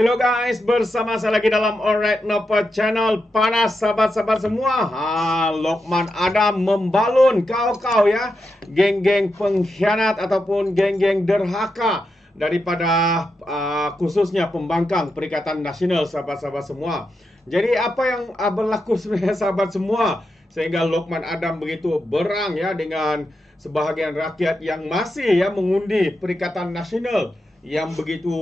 Hello guys, bersama saya lagi dalam Alright Napa Channel. Panas sahabat-sahabat semua. Lokman Adam membalun kau-kau ya, geng-geng pengkhianat ataupun geng-geng derhaka daripada khususnya pembangkang Perikatan Nasional, sahabat-sahabat semua. Jadi apa yang berlaku sebenarnya sahabat semua, sehingga Lokman Adam begitu berang ya dengan sebahagian rakyat yang masih ya mengundi Perikatan Nasional, yang begitu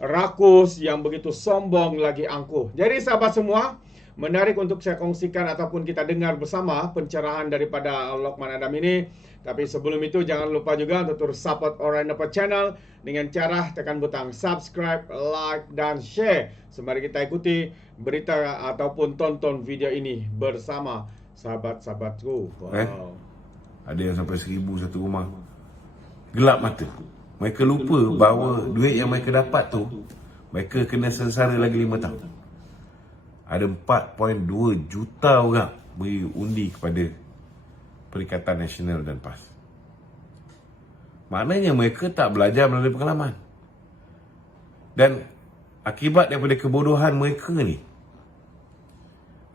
rakus, yang begitu sombong lagi angkuh. Jadi sahabat semua, menarik untuk saya kongsikan ataupun kita dengar bersama pencerahan daripada Lokman Adam ini. Tapi sebelum itu jangan lupa juga untuk terus support Alright Napa Channel dengan cara tekan butang subscribe, like dan share. Sembari kita ikuti berita ataupun tonton video ini bersama sahabat-sahabatku. Wow. Ada yang sampai 1,000 satu rumah. Gelap mata. Mereka lupa bahawa duit yang mereka dapat tu, mereka kena sengsara lagi 5 tahun. Ada 4.2 juta orang beri undi kepada Perikatan Nasional dan PAS. Maknanya mereka tak belajar melalui pengalaman. Dan akibat daripada kebodohan mereka ni,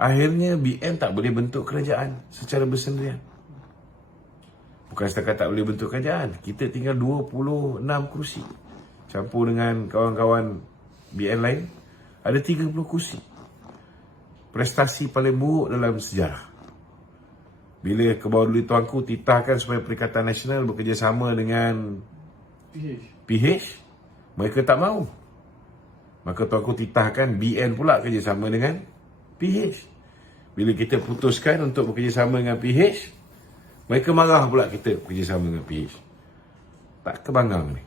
akhirnya BN tak boleh bentuk kerajaan secara bersendirian. Bukan setakat tak boleh bentuk kerajaan, kita tinggal 26 kursi. Campur dengan kawan-kawan BN lain, ada 30 kursi. Prestasi paling buruk dalam sejarah. Bila ke bawah dulu tuanku titahkan supaya Perikatan Nasional bekerjasama dengan PH, mereka tak mahu. Maka tuanku titahkan BN pula kerjasama dengan PH. Bila kita putuskan untuk bekerjasama dengan PH, mereka marah pula kita bekerjasama dengan PH. Tak kebangang ni.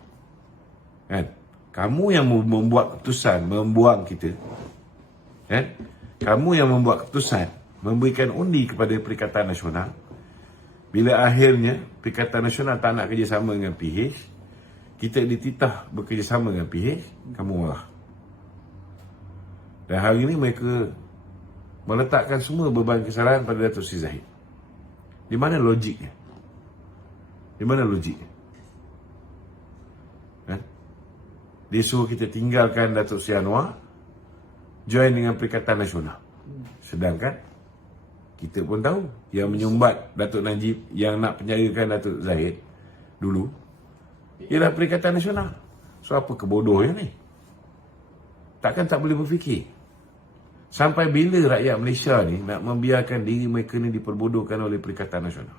Kan? Kamu yang membuat keputusan membuang kita. Kan? Kamu yang membuat keputusan memberikan undi kepada Perikatan Nasional. Bila akhirnya Perikatan Nasional tak nak kerjasama dengan PH, kita dititah bekerjasama dengan PH, kamu marah. Dan hari ini mereka meletakkan semua beban kesalahan pada Datuk Seri Zahid. Di mana logiknya? Di mana logiknya? Dia suruh kita tinggalkan Datuk Seri Anwar, join dengan Perikatan Nasional. Sedangkan kita pun tahu yang menyumbat Datuk Najib, yang nak penjarakan Datuk Zahid dulu, ialah Perikatan Nasional. So apa kebodohnya ni? Takkan tak boleh berfikir? Sampai bila rakyat Malaysia ni nak membiarkan diri mereka ni diperbodohkan oleh Perikatan Nasional?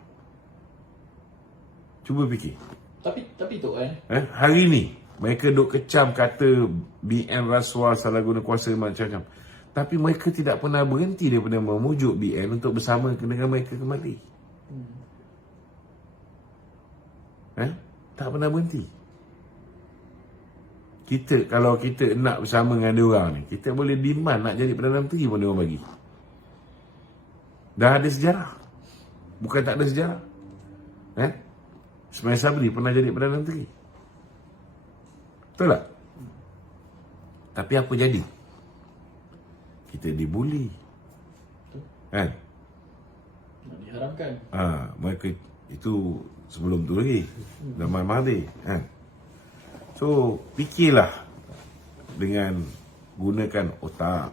Cuba fikir. Tapi tu hari ni mereka duk kecam kata BN rasuah, salah guna kuasa macam-macam. Tapi mereka tidak pernah berhenti daripada memujuk BN untuk bersama dengan mereka kembali. Tak pernah berhenti. Kalau kita nak bersama dengan dia orang ni, kita boleh demand nak jadi Perdana Menteri pun dia orang bagi. Dah ada sejarah. Bukan tak ada sejarah. Ismail Sabri pernah jadi Perdana Menteri. Betul tak? Tapi apa jadi? Kita dibuli. nak diharamkan. Mereka itu sebelum tu lagi, zaman Mahathir. So, fikirlah dengan gunakan otak.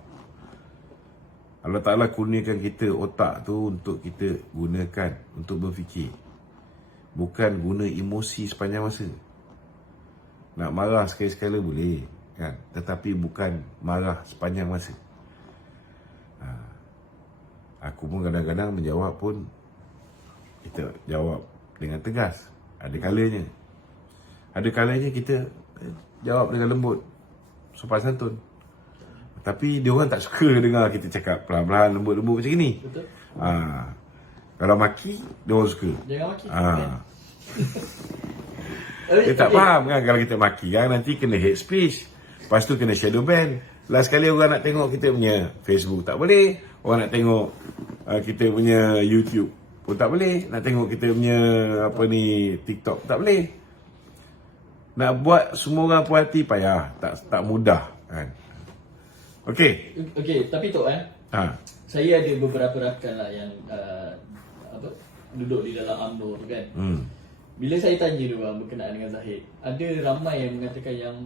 Allah Ta'ala kurniakan kita otak tu untuk kita gunakan untuk berfikir. Bukan guna emosi sepanjang masa. Nak marah sekali-sekala boleh, kan? Tetapi bukan marah sepanjang masa. Aku pun kadang-kadang menjawab pun, kita jawab dengan tegas. Ada kalanya kita jawab dengan lembut, sopan santun. Tapi dia orang tak suka dengar kita cakap pelan-pelan, lembut-lembut macam ni. Betul. Kalau maki, dia orang suka. Jangan maki. Dia tak faham kan, kalau kita maki kan nanti kena hate speech. Lepas tu kena shadow ban. Last kali orang nak tengok kita punya Facebook tak boleh. Orang nak tengok kita punya YouTube pun tak boleh. Nak tengok kita punya TikTok tak boleh. Nak buat semua orang puas hati payah, tak mudah kan. Okey, tapi tu saya ada beberapa rakan lah yang duduk di dalam UMNO tu kan. Bila saya tanya dia orang berkenaan dengan Zahid, ada ramai yang mengatakan yang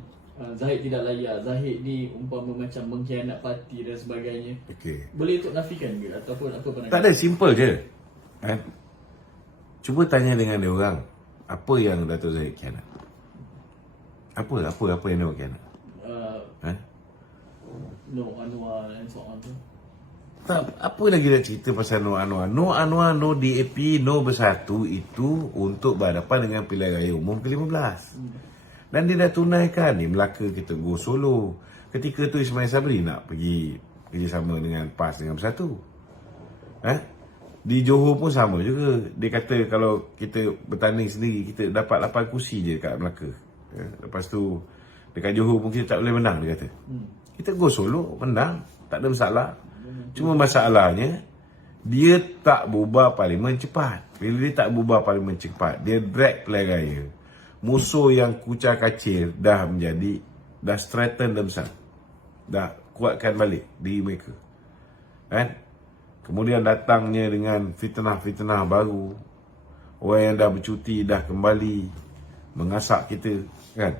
Zahid tidak layak, Zahid ni umpama macam mengkhianat parti dan sebagainya. Okey. Boleh untuk nafikan ke ataupun apa pandangan? Tak ada, simple je. Cuba tanya dengan dia orang, apa yang Dato' Zahid khianat? Apa yang dia buat khianat? No Anwar and so on tu. Tak, apa lagi nak cerita pasal Nur Anwar? Nur Anwar, no DAP, no Bersatu itu untuk berhadapan dengan pilihan raya umum ke-15. Dan dia dah tunaikan ni Melaka kita go solo. Ketika tu Ismail Sabri nak pergi kerjasama dengan PAS dengan Bersatu. Di Johor pun sama juga. Dia kata kalau kita bertanding sendiri, kita dapat 8 kursi je dekat Melaka. Lepas tu dekat Johor pun kita tak boleh menang, dia kata. Kita go solo, menang, tak ada masalah. Cuma masalahnya dia tak bubar parlimen cepat. Bila dia tak bubar parlimen cepat, dia drag pilihan raya. Musuh yang kucar kacir dah straighten themselves. Dah kuatkan balik diri mereka. Kemudian datangnya dengan fitnah-fitnah baru. Orang yang dah bercuti dah kembali mengasak kita, kan?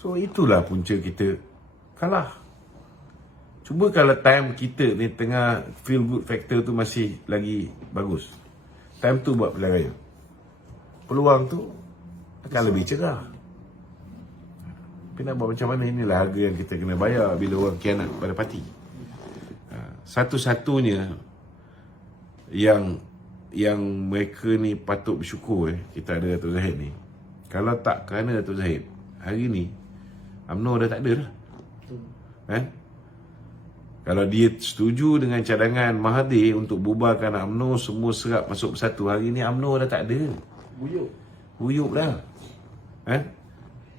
So itulah punca kita kalah. Cuba kalau time kita ni tengah feel good factor tu masih lagi bagus, time tu buat pilihan raya, peluang tu akan lebih cerah. Tapi nak buat macam mana, inilah harga yang kita kena bayar bila orang khianat pada parti. Satu-satunya yang mereka ni patut bersyukur, kita ada Dato' Zahid ni. Kalau tak kerana Dato' Zahid, hari ni UMNO dah tak ada dah. Kalau dia setuju dengan cadangan Mahathir untuk bubarkan UMNO, semua serap masuk Bersatu, hari ni UMNO dah tak ada. Huyuk dah.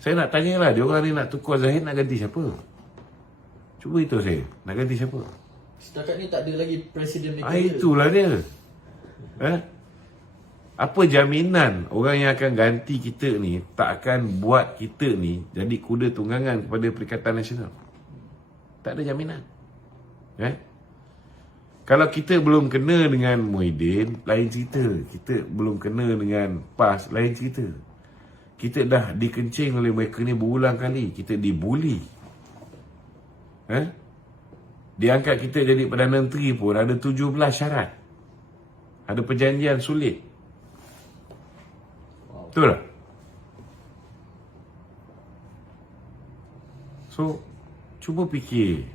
Saya nak tanyalah, dia orang ni nak tukar Zahid, nak ganti siapa? Cuba itu saya, nak ganti siapa? Setakat ni tak ada lagi presiden mereka. Itulah dia. Apa jaminan orang yang akan ganti kita ni tak akan buat kita ni jadi kuda tunggangan kepada Perikatan Nasional? Tak ada jaminan. Kalau kita belum kena dengan Muhyiddin, lain cerita. Kita belum kena dengan PAS, lain cerita. Kita dah dikencing oleh mereka ni berulang kali. Kita dibuli. Diangkat kita jadi Perdana Menteri pun ada 17 syarat. Ada perjanjian sulit. Betul tak? So, cuba fikir.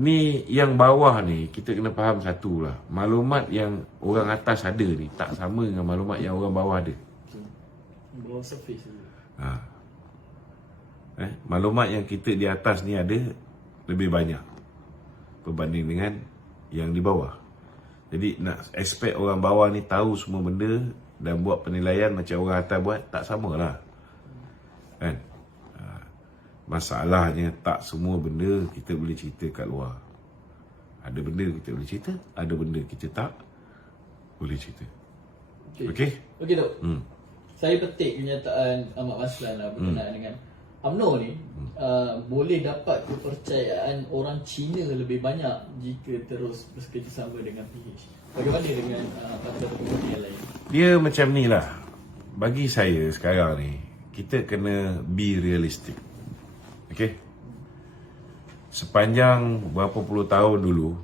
Ni yang bawah ni, kita kena faham satu lah. Maklumat yang orang atas ada ni tak sama dengan maklumat yang orang bawah ada. Bawah surface tu. Maklumat yang kita di atas ni ada lebih banyak berbanding dengan yang di bawah. Jadi nak expect orang bawah ni tahu semua benda dan buat penilaian macam orang atas buat, tak samalah. Kan? Masalahnya tak semua benda kita boleh cerita kat luar. Ada benda kita boleh cerita, ada benda kita tak boleh cerita. Okey? Okey, Dok. Saya petik kenyataan Ahmad Maslan lah berkenaan dengan UMNO ni boleh dapat kepercayaan orang Cina lebih banyak jika terus bekerjasama dengan PH. Bagaimana dengan parti-parti yang lain? Dia macam ni lah. Bagi saya sekarang ni, kita kena be realistic. Okey? Sepanjang berapa puluh tahun dulu,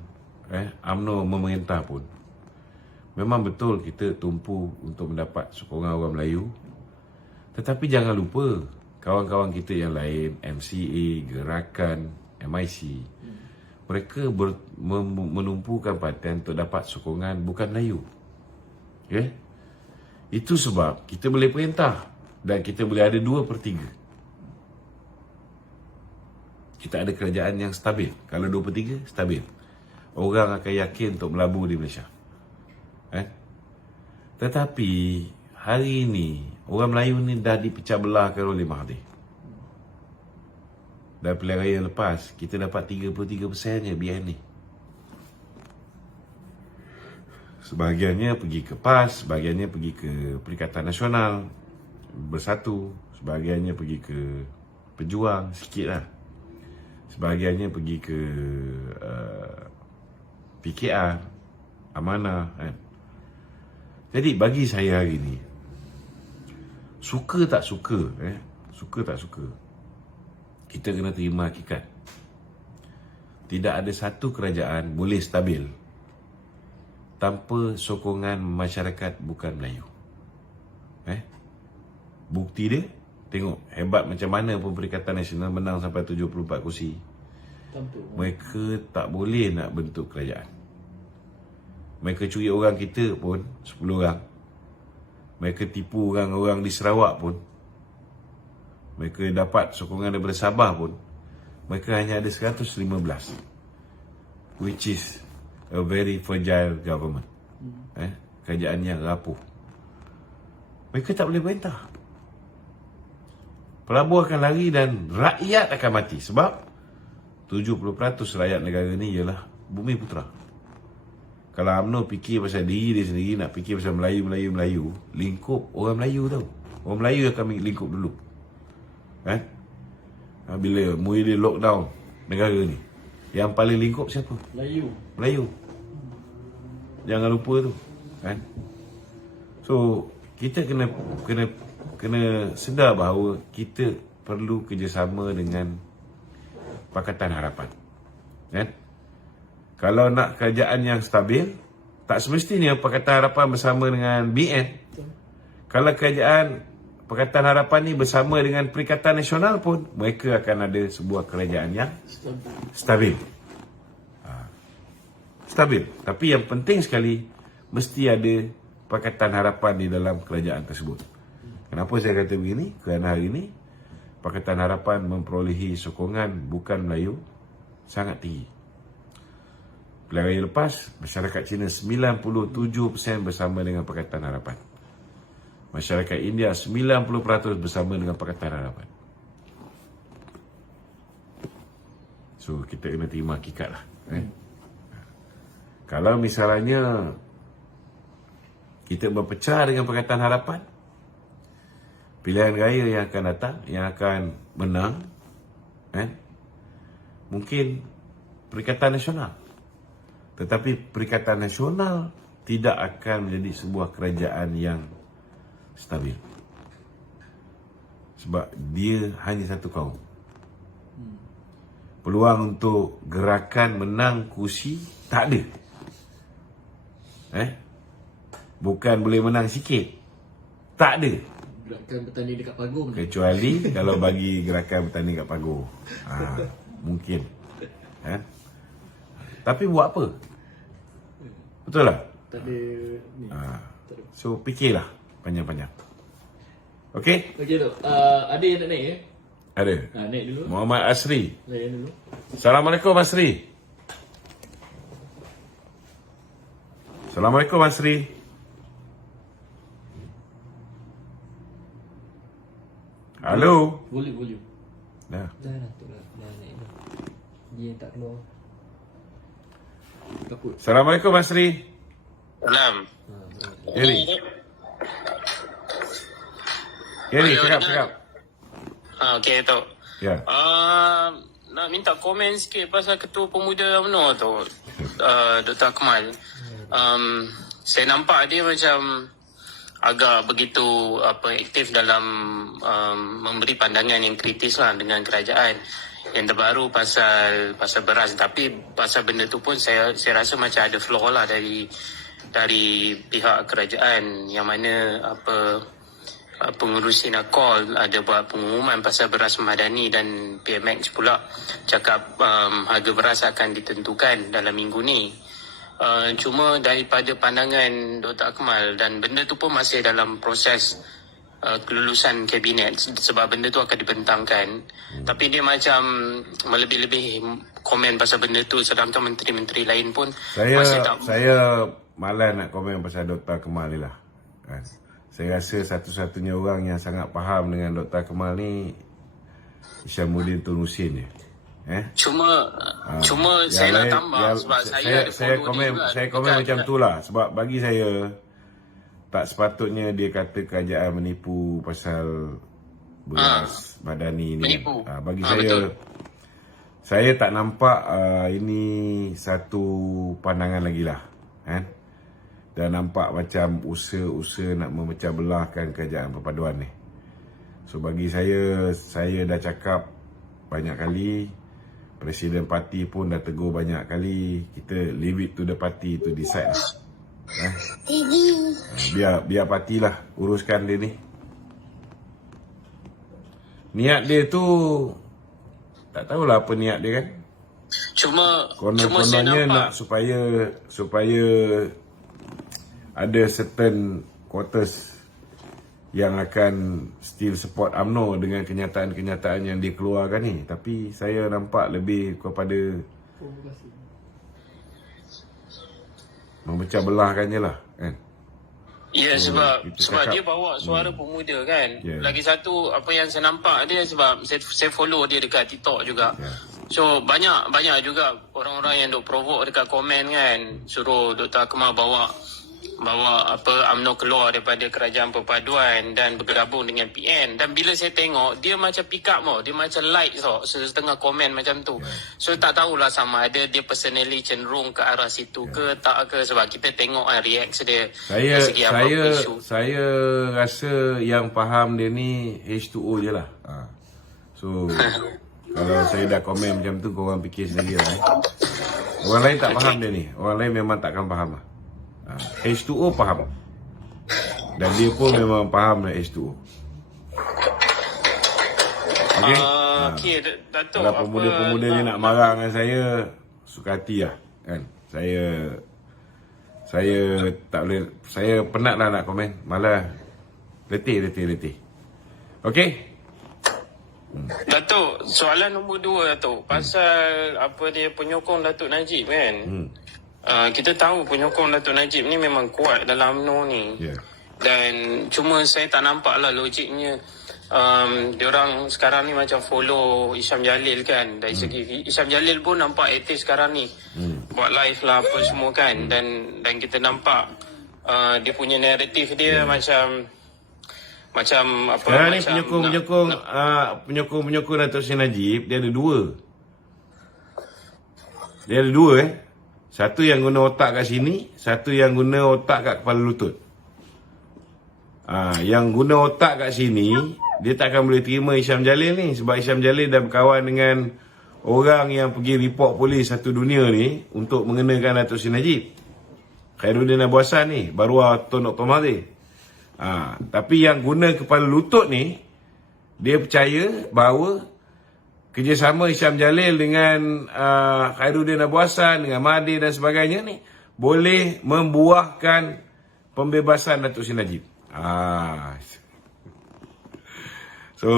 UMNO memerintah pun, memang betul kita tumpu untuk mendapat sokongan orang Melayu. Tetapi jangan lupa, kawan-kawan kita yang lain, MCA, Gerakan, MIC, mereka menumpukan perhatian untuk dapat sokongan bukan Melayu. Okay? Itu sebab kita boleh perintah dan kita boleh ada 2/3. Kita ada kerajaan yang stabil. Kalau 2/3, stabil. Orang akan yakin untuk melabur di Malaysia. Tetapi hari ini orang Melayu ni dah dipecah belahkan oleh Mahathir. Dan pilihan raya lepas, kita dapat 33% je BN ni. Sebahagiannya pergi ke PAS, sebahagiannya pergi ke Perikatan Nasional, Bersatu, sebahagiannya pergi ke Pejuang, sikit lah. Sebahagiannya pergi ke PKR, Amanah, kan. Jadi bagi saya hari ni, suka tak suka, suka tak suka, kita kena terima hakikat. Tidak ada satu kerajaan boleh stabil tanpa sokongan masyarakat bukan Melayu. Bukti dia, tengok hebat macam mana pun Perikatan Nasional menang sampai 74 kursi. Mereka tak boleh nak bentuk kerajaan. Mereka curi orang kita pun 10 orang. Mereka tipu orang-orang di Sarawak pun. Mereka dapat sokongan daripada Sabah pun. Mereka hanya ada 115. Which is a very fragile government. Kerajaan yang rapuh. Mereka tak boleh perintah. Prabowo akan lari dan rakyat akan mati. Sebab 70% rakyat negara ni ialah bumi putera. Kalau UMNO fikir pasal diri dia sendiri, nak fikir pasal Melayu, lingkup orang Melayu tau. Orang Melayu akan lingkup dulu. Bila mula lockdown negara ni, yang paling lingkup siapa? Melayu. Jangan lupa tu. So kita kena sedar bahawa kita perlu kerjasama dengan Pakatan Harapan. Kalau nak kerajaan yang stabil, tak semestinya Pakatan Harapan bersama dengan BN. Kalau kerajaan Pakatan Harapan ni bersama dengan Perikatan Nasional pun, mereka akan ada sebuah kerajaan yang stabil. Stabil. Tapi yang penting sekali, mesti ada Pakatan Harapan di dalam kerajaan tersebut. Kenapa saya kata begini? Kerana hari ini Pakatan Harapan memperolehi sokongan bukan Melayu sangat tinggi. Pilihan raya lepas, masyarakat Cina 97% bersama dengan Pakatan Harapan. Masyarakat India 90% bersama dengan Pakatan Harapan. So kita kena terima hakikat lah. Kalau misalnya kita berpecah dengan Pakatan Harapan, pilihan raya yang akan datang, yang akan menang, mungkin Perikatan Nasional. Tetapi Perikatan Nasional tidak akan menjadi sebuah kerajaan yang stabil. Sebab dia hanya satu kaum. Peluang untuk gerakan menang kursi tak ada. Bukan boleh menang sikit. Tak ada. Gerakan bertanding dekat pagar. Kecuali kalau bagi gerakan bertanding kat pagar. Mungkin. Tapi buat apa? Betul tak? Tak ada ni. So fikirlah panjang-panjang. Okey? Okey tu. Ada yang nak naik Ada. naik dulu. Muhammad Asri. Layan dulu. Assalamualaikum Asri. Assalamualaikum Asri. Halo. Boleh. Dah. Dah tu lah. Dah naik dah. Dia tak keluar. Takut. Assalamualaikum Asri. Salam. Keri, cakap. Okey tu. Ya. Nak minta komen sikit pasal Ketua Pemuda UMNO tu, Dr. Akmal. Saya nampak dia macam agak begitu aktif dalam memberi pandangan yang kritis lah dengan kerajaan. Yang terbaru pasal beras, tapi pasal benda tu pun saya rasa macam ada flaw lah dari pihak kerajaan, yang mana pengurusi Nakol ada buat pengumuman pasal beras memadani, dan PMX pula cakap harga beras akan ditentukan dalam minggu ni. Cuma daripada pandangan Dr. Akmal, dan benda tu pun masih dalam proses kelulusan kabinet, sebab benda tu akan dibentangkan, tapi dia macam melebih-lebih komen pasal benda tu, sedangkan menteri-menteri lain pun masih tak. Saya malas nak komen pasal Dr. Akmal ni lah. Saya rasa satu-satunya orang yang sangat faham dengan Dr. Akmal ni Isyamuddin Tun Husin je. Cuma saya nak tambah sebab saya ada follow dia juga. Saya komen macam tu lah. Sebab bagi saya, tak sepatutnya dia kata kerajaan menipu pasal beras madani ni. Menipu. Bagi betul. saya tak nampak ini satu pandangan lagi lah. Dan nampak macam usaha-usaha nak memecah belahkan kerajaan perpaduan ni. So bagi saya dah cakap banyak kali, Presiden parti pun dah tegur banyak kali, kita leave it to the party to decide lah. Biar parti lah uruskan dia ni. Niat dia tu tak tahulah apa niat dia kan. Cuma saya Kononnya nampak nak supaya ada certain quarters yang akan still support UMNO dengan kenyataan-kenyataan yang dikeluarkan ni. Tapi saya nampak lebih kepada Provokasi. memecah belahkan je lah kan. ya, sebab kita cakap, dia bawa suara pemuda kan. Yeah. Lagi satu apa yang saya nampak dia, sebab saya follow dia dekat TikTok juga. Yeah. So banyak juga orang-orang yang duk provoke dekat komen kan, suruh Dr. Akmal bawa apa UMNO keluar daripada kerajaan perpaduan dan bergabung dengan PN. Dan bila saya tengok, dia macam pick up tau, dia macam like tau, setengah komen macam tu. So tak tahulah sama ada dia personally cenderung ke arah situ ke tak ke, sebab kita tengok react dia dari segi apa-apa isu. Saya rasa yang faham dia ni H2O je lah. So kalau saya dah komen macam tu, korang fikir sendiri lah. Orang lain tak faham dia ni. Orang lain memang takkan faham lah. H2O faham. Dan dia pun memang faham lah H2O. Okay? Okey, Datuk, Kalau pemuda-pemuda ni nak marah dengan saya, suka hati lah kan. Saya tak boleh, saya penat lah nak komen. Malah letih. Okay? Datuk, soalan nombor 2 Datuk, pasal apa dia penyokong Datuk Najib kan. Kita tahu penyokong Datuk Najib ni memang kuat dalam UMNO ni. Yeah. Dan cuma saya tak nampak lah logiknya diorang sekarang ni macam follow Isham Jalil kan. Dari segi Isham Jalil pun nampak aktif sekarang ni, buat live lah apa semua kan. Dan kita nampak dia punya naratif dia macam apa. Sekarang ni macam penyokong Datuk Seri Najib, dia ada dua. Satu yang guna otak kat sini, satu yang guna otak kat kepala lutut. Yang guna otak kat sini, dia takkan boleh terima Isham Jalil ni. Sebab Isham Jalil dah berkawan dengan orang yang pergi report polis satu dunia ni untuk mengenakan Datuk Seri Najib. Khairuddin Abu Hassan ni, Baruah Tun Dr. Mahathir. Tapi yang guna kepala lutut ni, dia percaya bahawa kerjasama Isham Jalil dengan Khairuddin Abu Hassan, dengan Mahathir dan sebagainya ni boleh membuahkan pembebasan Datuk Seri Najib. So,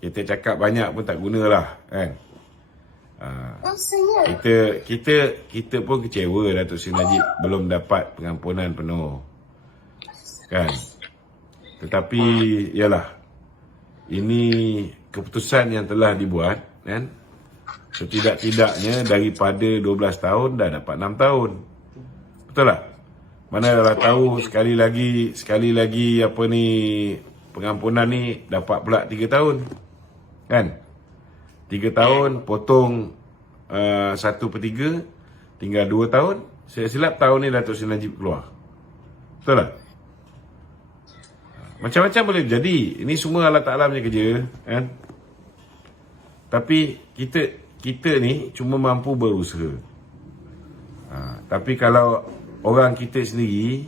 kita cakap banyak pun tak gunalah kan. Kita pun kecewa Datuk Seri Najib belum dapat pengampunan penuh. Kan? Tetapi yalah, ini keputusan yang telah dibuat kan. Setidak-tidaknya daripada 12 tahun dah dapat 6 tahun. Betul tak? Mana dah tahu sekali lagi apa ni, pengampunan ni dapat pula 3 tahun. Kan? 3 tahun potong 1/3, tinggal 2 tahun. Saya silap tahun ni Datuk Seri Najib keluar. Betul tak? Macam-macam boleh jadi. Ini semua Allah Ta'ala punya kerja kan? Tapi kita ni cuma mampu berusaha. Tapi kalau orang kita sendiri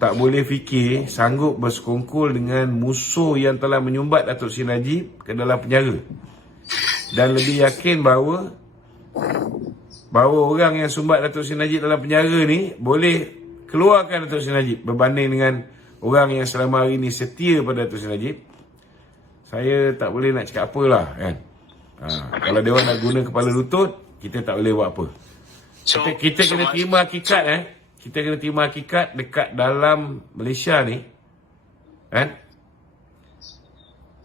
tak boleh fikir sanggup bersekongkol dengan musuh yang telah menyumbat Datuk Seri Najib ke dalam penjara, dan lebih yakin bahawa orang yang sumbat Datuk Seri Najib dalam penjara ni boleh keluarkan Datuk Seri Najib berbanding dengan orang yang selama hari ni setia pada Datuk Seri Najib, saya tak boleh nak cakap apalah kan. Kalau dia orang nak guna kepala lutut, kita tak boleh buat apa. Kita kena terima hakikat kita kena terima hakikat dekat dalam Malaysia ni kan.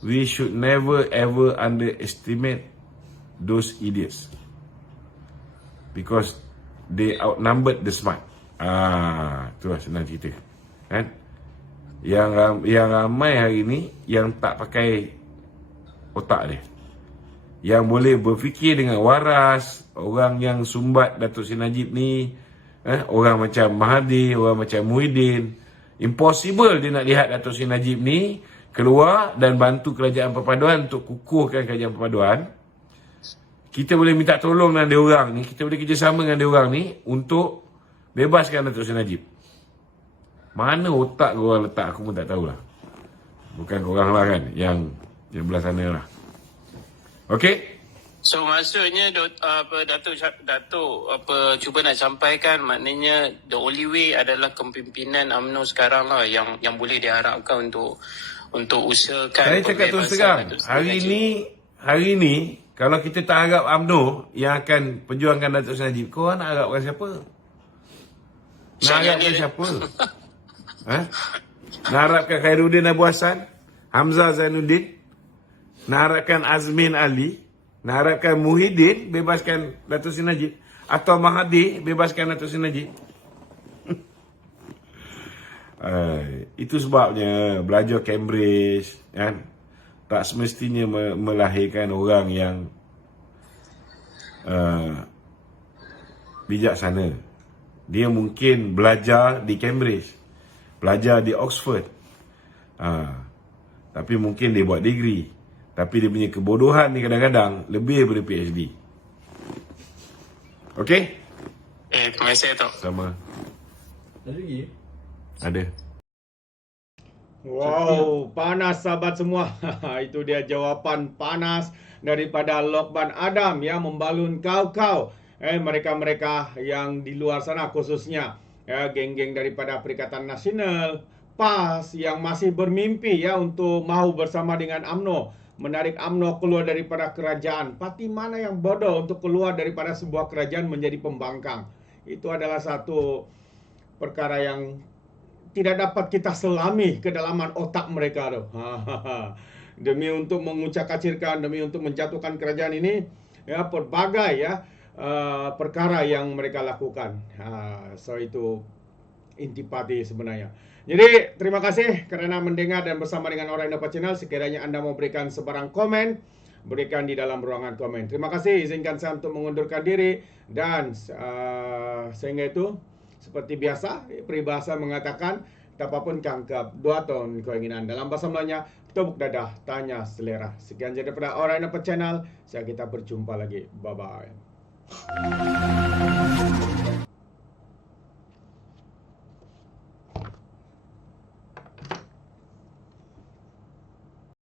We should never ever underestimate those idiots, because they outnumbered the smart. Itulah senang cerita kan. Yang ramai hari ni yang tak pakai otak dia, yang boleh berfikir dengan waras. Orang yang sumbat Datuk Seri Najib ni, orang macam Mahathir, orang macam Muhyiddin, impossible dia nak lihat Datuk Seri Najib ni keluar dan bantu kerajaan perpaduan untuk kukuhkan kerajaan perpaduan, kita boleh minta tolong dengan dia orang ni, kita boleh kerjasama dengan dia orang ni untuk bebaskan Datuk Seri Najib. Mana otak korang letak aku pun tak tahulah. Bukan korang lah kan yang belah sana lah. Okey? So maksudnya Datuk cuba nak sampaikan, maknanya the only way adalah kepimpinan UMNO sekarang lah yang boleh diharapkan untuk usahakan. Saya cakap terus terang, hari ni kalau kita tak harap UMNO yang akan perjuangkan Datuk Seri Najib, korang nak harapkan siapa? Nak harapkan siapa? Nak harapkan Khairuddin Abu Hassan, Hamzah Zainuddin, nak harapkan Azmin Ali, nak harapkan Muhyiddin bebaskan Datuk Seri Najib, atau Mahathir bebaskan Datuk Seri Najib? Itu sebabnya belajar Cambridge kan, tak semestinya melahirkan orang yang bijaksana. Dia mungkin belajar di Cambridge, belajar di Oxford, tapi mungkin dia buat degree, tapi dia punya kebodohan ni kadang-kadang lebih daripada PhD. Okey? Terima kasih Datuk. Sama. Ada lagi? Ada. Wow, panas sahabat semua. Itu dia jawapan panas daripada Lokman Adam yang membalun kau-kau. Mereka-mereka yang di luar sana khususnya geng-geng daripada Perikatan Nasional, PAS yang masih bermimpi untuk mahu bersama dengan UMNO, menarik UMNO keluar daripada kerajaan. Parti mana yang bodoh untuk keluar daripada sebuah kerajaan menjadi pembangkang? Itu adalah satu perkara yang tidak dapat kita selami kedalaman otak mereka tu. Demi untuk mengucak-acirkan, demi untuk menjatuhkan kerajaan ini, pelbagai perkara yang mereka lakukan. So itu intipati sebenarnya. Jadi terima kasih kerana mendengar dan bersama dengan Alright No Channel. Sekiranya anda mau berikan sebarang komen, berikan di dalam ruangan komen. Terima kasih. Izinkan saya untuk mengundurkan diri. Dan sehingga itu, seperti biasa, peribahasa mengatakan, apapun kangkap, 2 tahun keinginan. Dalam bahasa Melayunya, tepuk dadah, tanya selera. Sekian jadi daripada Alright No Channel. Kita berjumpa lagi. Bye-bye.